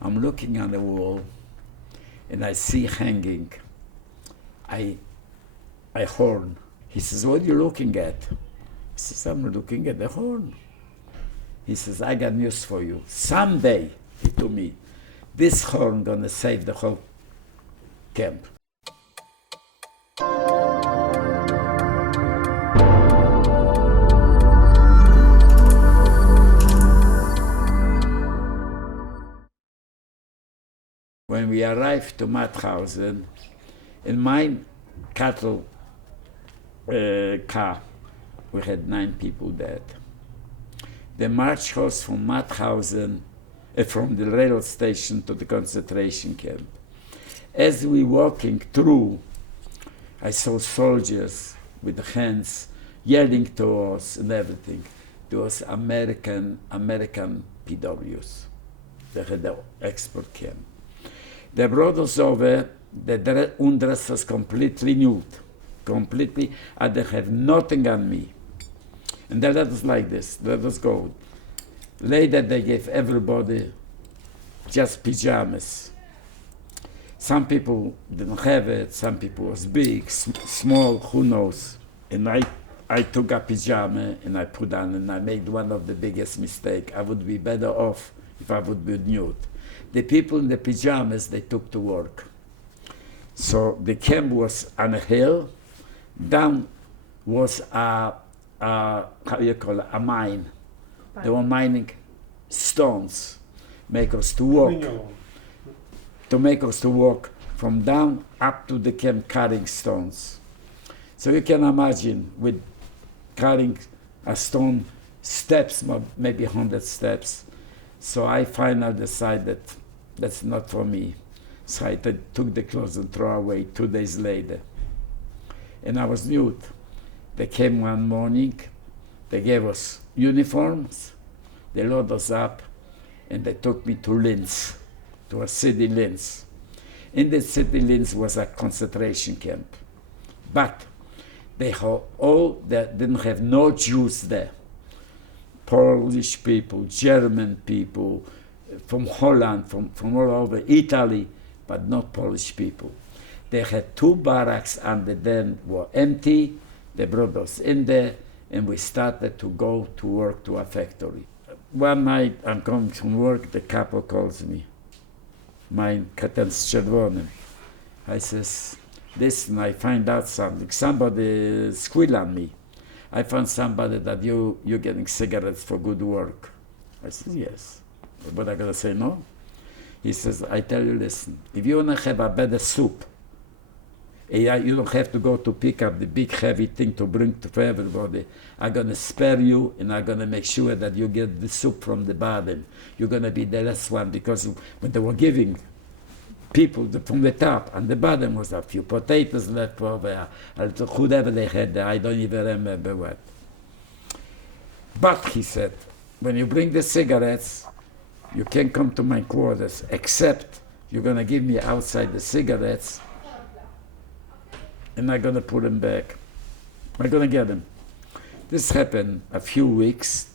I'm looking on the wall and I see hanging a horn. He says, what are you looking at? He says, I'm looking at the horn. He says, I got news for you. Someday, he told me, this horn gonna save the whole camp. When we arrived to Mauthausen, in my cattle car, we had 9 people dead. The march was from Mauthausen, from the railroad station to the concentration camp. As we walking through, I saw soldiers with the hands yelling to us and everything. There was American PWs. They had the export camp. They brought us over, the undress was completely nude, completely, and they had nothing on me. And they let us like this, let us go. Later they gave everybody just pajamas. Some people didn't have it, some people was big, small, who knows. And I took a pajama and I put on, and I made one of the biggest mistakes. I would be better off if I would be nude. The people in the pajamas, they took to work. So the camp was on a hill, down was how you call it, a mine. They were mining stones, make us to walk from down up to the camp carrying stones. So you can imagine with carrying a stone, steps, maybe 100 steps. So I finally decided that's not for me. So I took the clothes and threw away 2 days later. And I was nude. They came one morning, they gave us uniforms, they loaded us up, and they took me to Linz, to a city Linz. In the city Linz was a concentration camp. But they didn't have no Jews there. Polish people, German people, from Holland, from all over Italy, but not Polish people. They had 2 barracks under them were empty. They brought us in there, and we started to go to work to a factory. One night I'm coming from work, the capo calls me. My katen's czerwony. I says, listen, I find out something. Somebody squeal on me. I found somebody that you're getting cigarettes for good work. I said, yes. But I gotta say no? He says, I tell you, listen, if you wanna have a better soup, you don't have to go to pick up the big heavy thing to bring to everybody. I'm gonna spare you, and I'm gonna make sure that you get the soup from the bottom. You're gonna be the last one, because when they were giving people from the top, and the bottom was a few potatoes left over, whatever they had there, I don't even remember what. But he said, when you bring the cigarettes, you can't come to my quarters, except you're gonna give me outside the cigarettes, and I'm gonna put them back. I'm gonna get them. This happened a few weeks,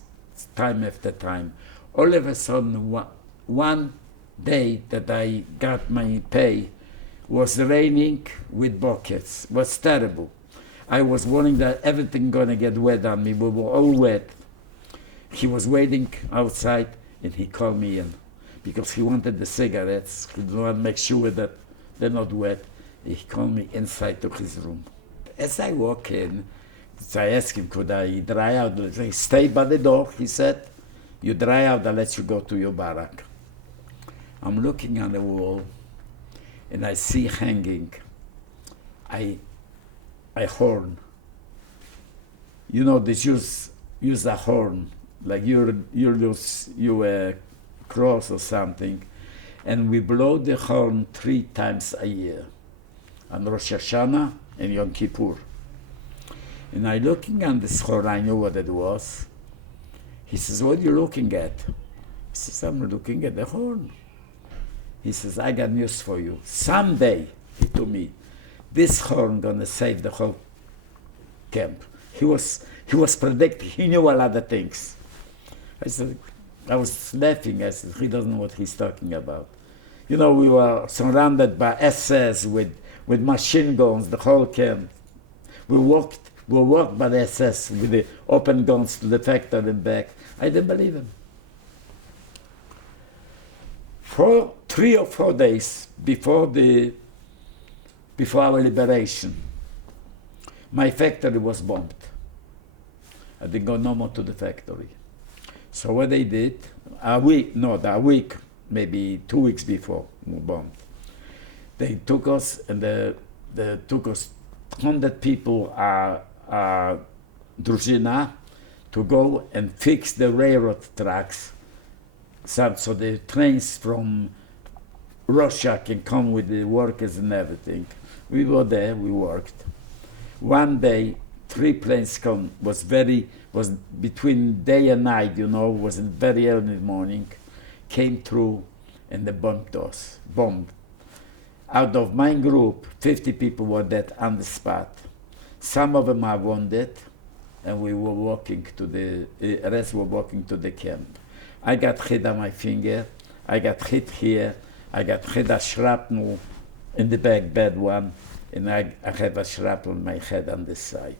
time after time. All of a sudden, one day that I got my pay, was raining with buckets. It was terrible. I was worrying that everything gonna get wet on me. We were all wet. He was waiting outside, and he called me in because he wanted the cigarettes. He wanted to make sure that they're not wet. He called me inside to his room. As I walk in, so I asked him, could I dry out? He stay by the door, he said. You dry out, I'll let you go to your barrack. I'm looking on the wall, and I see hanging a horn. You know, the Jews use a horn, like you a cross or something, and we blow the horn 3 times a year, on Rosh Hashanah and Yom Kippur. And I looking on this horn, I knew what it was. He says, what are you looking at? He says, I'm looking at the horn. He says, I got news for you. Someday, he told me, this horn gonna save the whole camp. He was predicting, he knew a lot of things. I said, I was laughing. I said, he doesn't know what he's talking about. You know, we were surrounded by SS with machine guns, the whole camp. We walked by the SS with the open guns to the factory and back. I didn't believe him. For 3 or 4 days before our liberation, my factory was bombed. I didn't go no more to the factory. So what they did, a week, maybe 2 weeks before we bombed, they took us and they took us 100 people, Druzhina, to go and fix the railroad tracks, so the trains from Russia can come with the workers and everything. We were there, we worked. One day, 3 planes come, was between day and night, you know, was very early in the morning, came through and they bombed us, Out of my group, 50 people were dead on the spot. Some of them are wounded, and we were walking to the rest were walking to the camp. I got hit on my finger, I got hit here, I got hit a shrapnel in the back, bad one, and I have a shrapnel on my head on this side.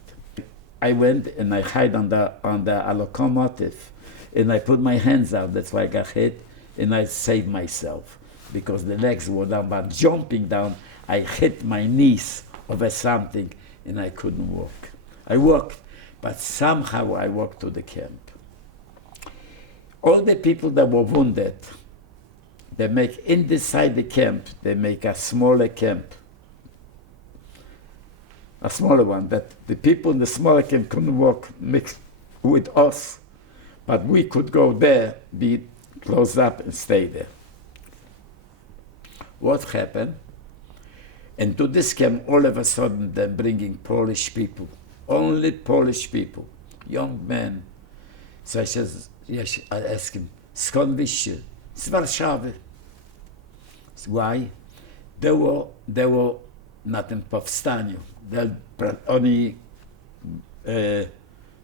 I went and I hid on a locomotive, and I put my hands out, that's why I got hit, and I saved myself, because the legs were down, but jumping down, I hit my knees over something, and I couldn't walk. I walked, but somehow I walked to the camp. All the people that were wounded, they make inside the camp, they make a smaller camp, a smaller one, that the people in the smaller camp couldn't walk mixed with us, but we could go there, be closed up and stay there. What happened? And to this camp, all of a sudden, they're bringing Polish people, only Polish people, young men. So I asked him, skąd wyście? Z Warszawy. Why? They were na tym powstaniu. Oni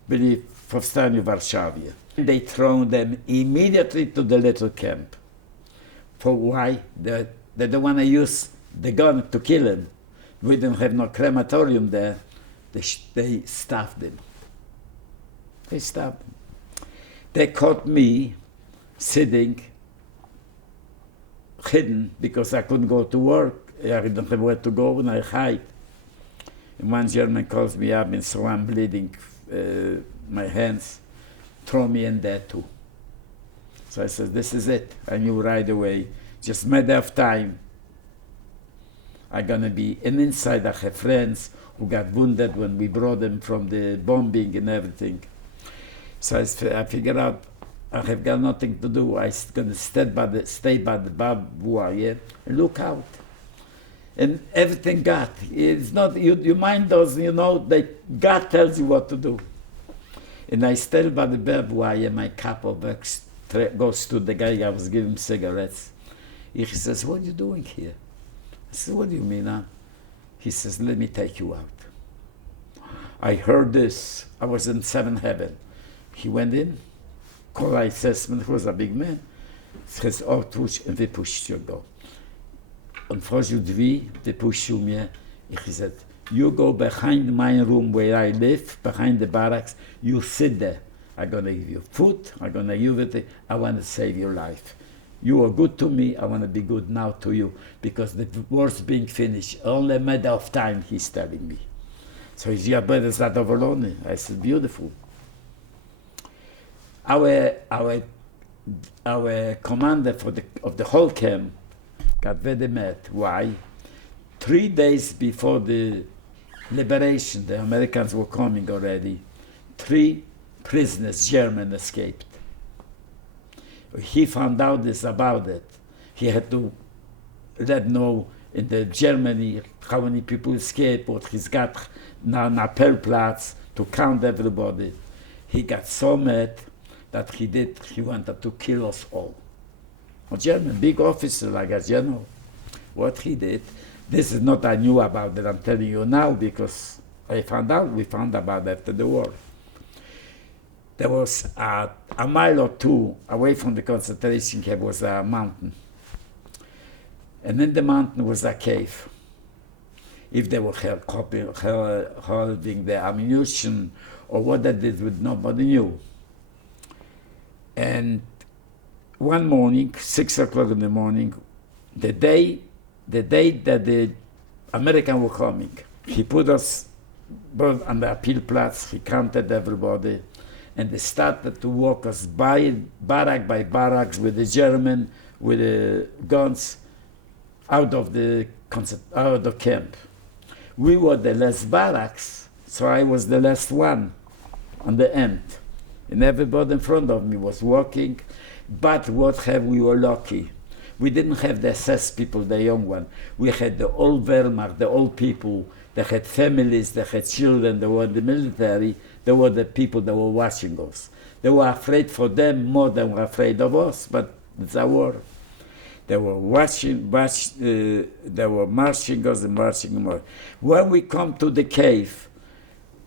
byli w powstaniu w Warszawie. They thrown them immediately to the little camp. For why? They don't want to use the gun to kill him. We don't have no crematorium there. They stabbed him. They stabbed him. They caught me sitting, hidden, because I couldn't go to work. I didn't have where to go, and I hide. And one German calls me up and so I'm bleeding my hands, throw me in there too. So I said, this is it. I knew right away, just matter of time. I'm gonna be, and inside I have friends who got wounded when we brought them from the bombing and everything. So I figured out I have got nothing to do. I'm gonna stay by the barbed wire and look out. And everything God, it's not, you mind those, you know, God tells you what to do. And I stay by the barbed wire, my couple goes to the guy I was giving him cigarettes. He says, what are you doing here? I said, what do you mean? He says, let me take you out. I heard this. I was in seventh heaven. He went in, called an assessment, he was a big man. Says, otwórz and wypuśćcie go. Otworzył drzwi, wypuścił mnie. He said, you go behind my room where I live, behind the barracks, you sit there. I'm gonna give you food, I'm gonna give you everything. I wanna save your life. You are good to me, I want to be good now to you, because the war's being finished. Only a matter of time, he's telling me. So he's, ja będę zadowolony. I said, beautiful. Our commander of the whole camp got very mad. Why? 3 days before the liberation, the Americans were coming already. 3 prisoners, German, escaped. He found out about it. He had to let know in the Germany how many people escaped, what he's got now on Appellplatz to count everybody. He got so mad that he wanted to kill us all. A German, big officer like a general. What he did, this is not I knew about it, I'm telling you now because we found out about it after the war. there was a mile or two away from the concentration camp was a mountain. And in the mountain was a cave. If they were holding the ammunition or what they did with nobody knew. And one morning, 6 o'clock in the morning, the day that the Americans were coming, he put us both on the Appealplatz, he counted everybody, and they started to walk us by barrack by barracks with the German, with the guns, out of camp. We were the last barracks, so I was the last one on the end. And everybody in front of me was walking, but we were lucky. We didn't have the SS people, the young one. We had the old Wehrmacht, the old people. They had families, they had children, they were in the military. They were the people that were watching us. They were afraid for them more than were afraid of us, but it's a war. They were they were marching us and marching more. When we come to the cave,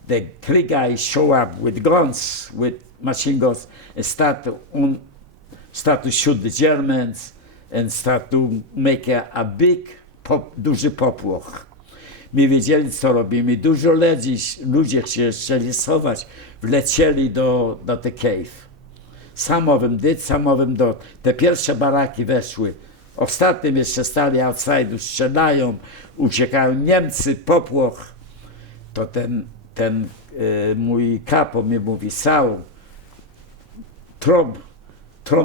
the 3 guys show up with guns, with machine guns, and start to shoot the Germans and start to make a big, duży popłoch. My wiedzieli, co robimy. Dużo ludzie się chcieli schować, wlecieli do the cave. Some of them did, some of them don't. Te pierwsze baraki weszły. Ostatnim jeszcze stali outside, strzelają, uciekają Niemcy, popłoch. To ten mój kapo mi mówi, Saul, trąb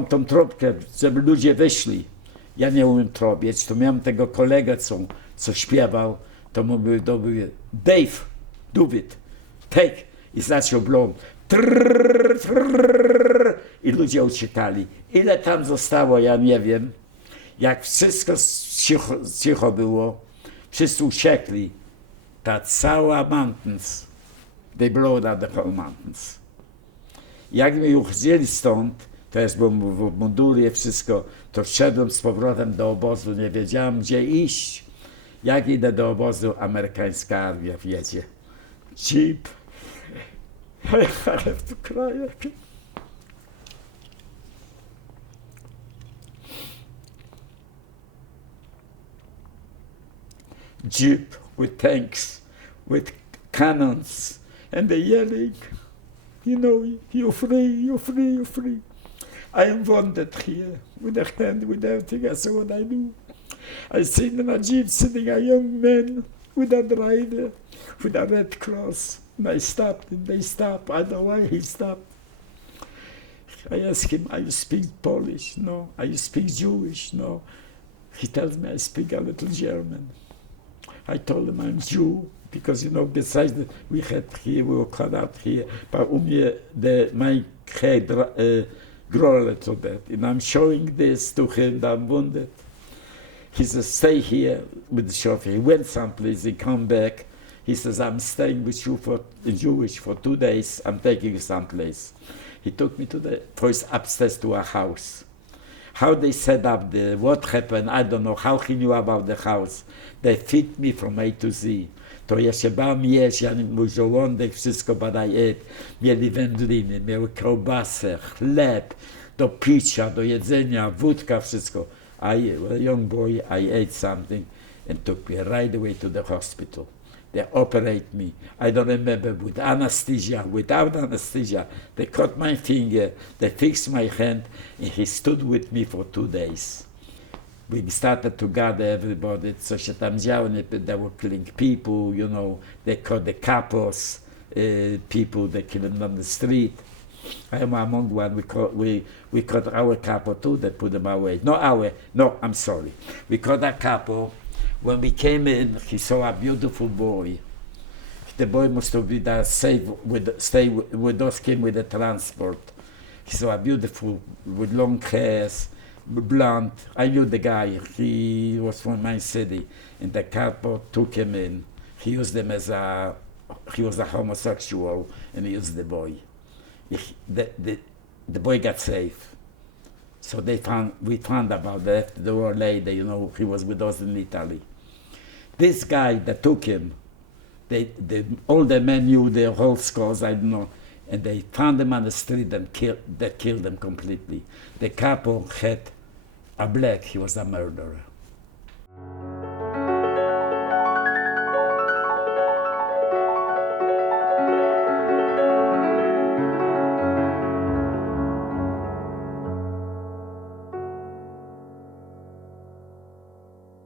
tą trąbkę, żeby ludzie wyszli. Ja nie umiem trąbić, to miałem tego kolegę, co śpiewał, to mówił, Dave, do it, take, i zaczął blow. I ludzie uciekali. Ile tam zostało, ja nie wiem. Jak wszystko cicho było, wszyscy uciekli, ta cała mountains, they blowed out the whole mountains. Jak mi uchodzili stąd, to jest byłem w mundurze, wszystko, to szedłem z powrotem do obozu, nie wiedziałem gdzie iść. Jak idę do obozu, amerykańska armia wjedzie. Jeep. I have to cry. Jeep with tanks, with cannons, and they're yelling, you're free, you're free, you're free. I am wounded here, with a hand, with everything. I said, what I do? I seen in a jeep sitting a young man with a rider, with a red cross. And I stopped, and they stopped. I don't know why he stopped. I asked him, are you speak Polish? No. Are you speak Jewish? No. He tells me I speak a little German. I told him I'm Jew, because, besides we were cut out here, but my head grew a little bit. And I'm showing this to him that I'm wounded. He says, stay here with the chauffeur. He went someplace, he come back. He says, I'm staying with you in Jewish for 2 days. I'm taking you someplace. He took me to first upstairs to a house. How they set up what happened, I don't know. How he knew about the house. They fit me from A to Z. To ja się bałem jeść, mój żołądek, wszystko badaje. Mieli wędliny, mieli kiełbasę, chleb, do picia, do jedzenia, wódka, wszystko. A young boy, I ate something and took me right away to the hospital. They operate me. I don't remember, with anesthesia, without anesthesia. They cut my finger, they fixed my hand, and he stood with me for 2 days. We started to gather everybody, co się tam działo. They were killing people, they caught the capos, people, they killed them on the street. I am among one, we caught our capo too, they put them away. I'm sorry. We caught a capo. When we came in, he saw a beautiful boy. The boy must have been stay with us, came with the transport. He saw a beautiful, with long hairs, blonde. I knew the guy. He was from my city. And the capo took him in. He used him he was a homosexual, and he used the boy. The boy got safe. So we found about that. The war later, he was with us in Italy. This guy that took him, all the men knew the whole scores, I don't know. and they found them on the street and killed them completely. The capo had a black, he was a murderer.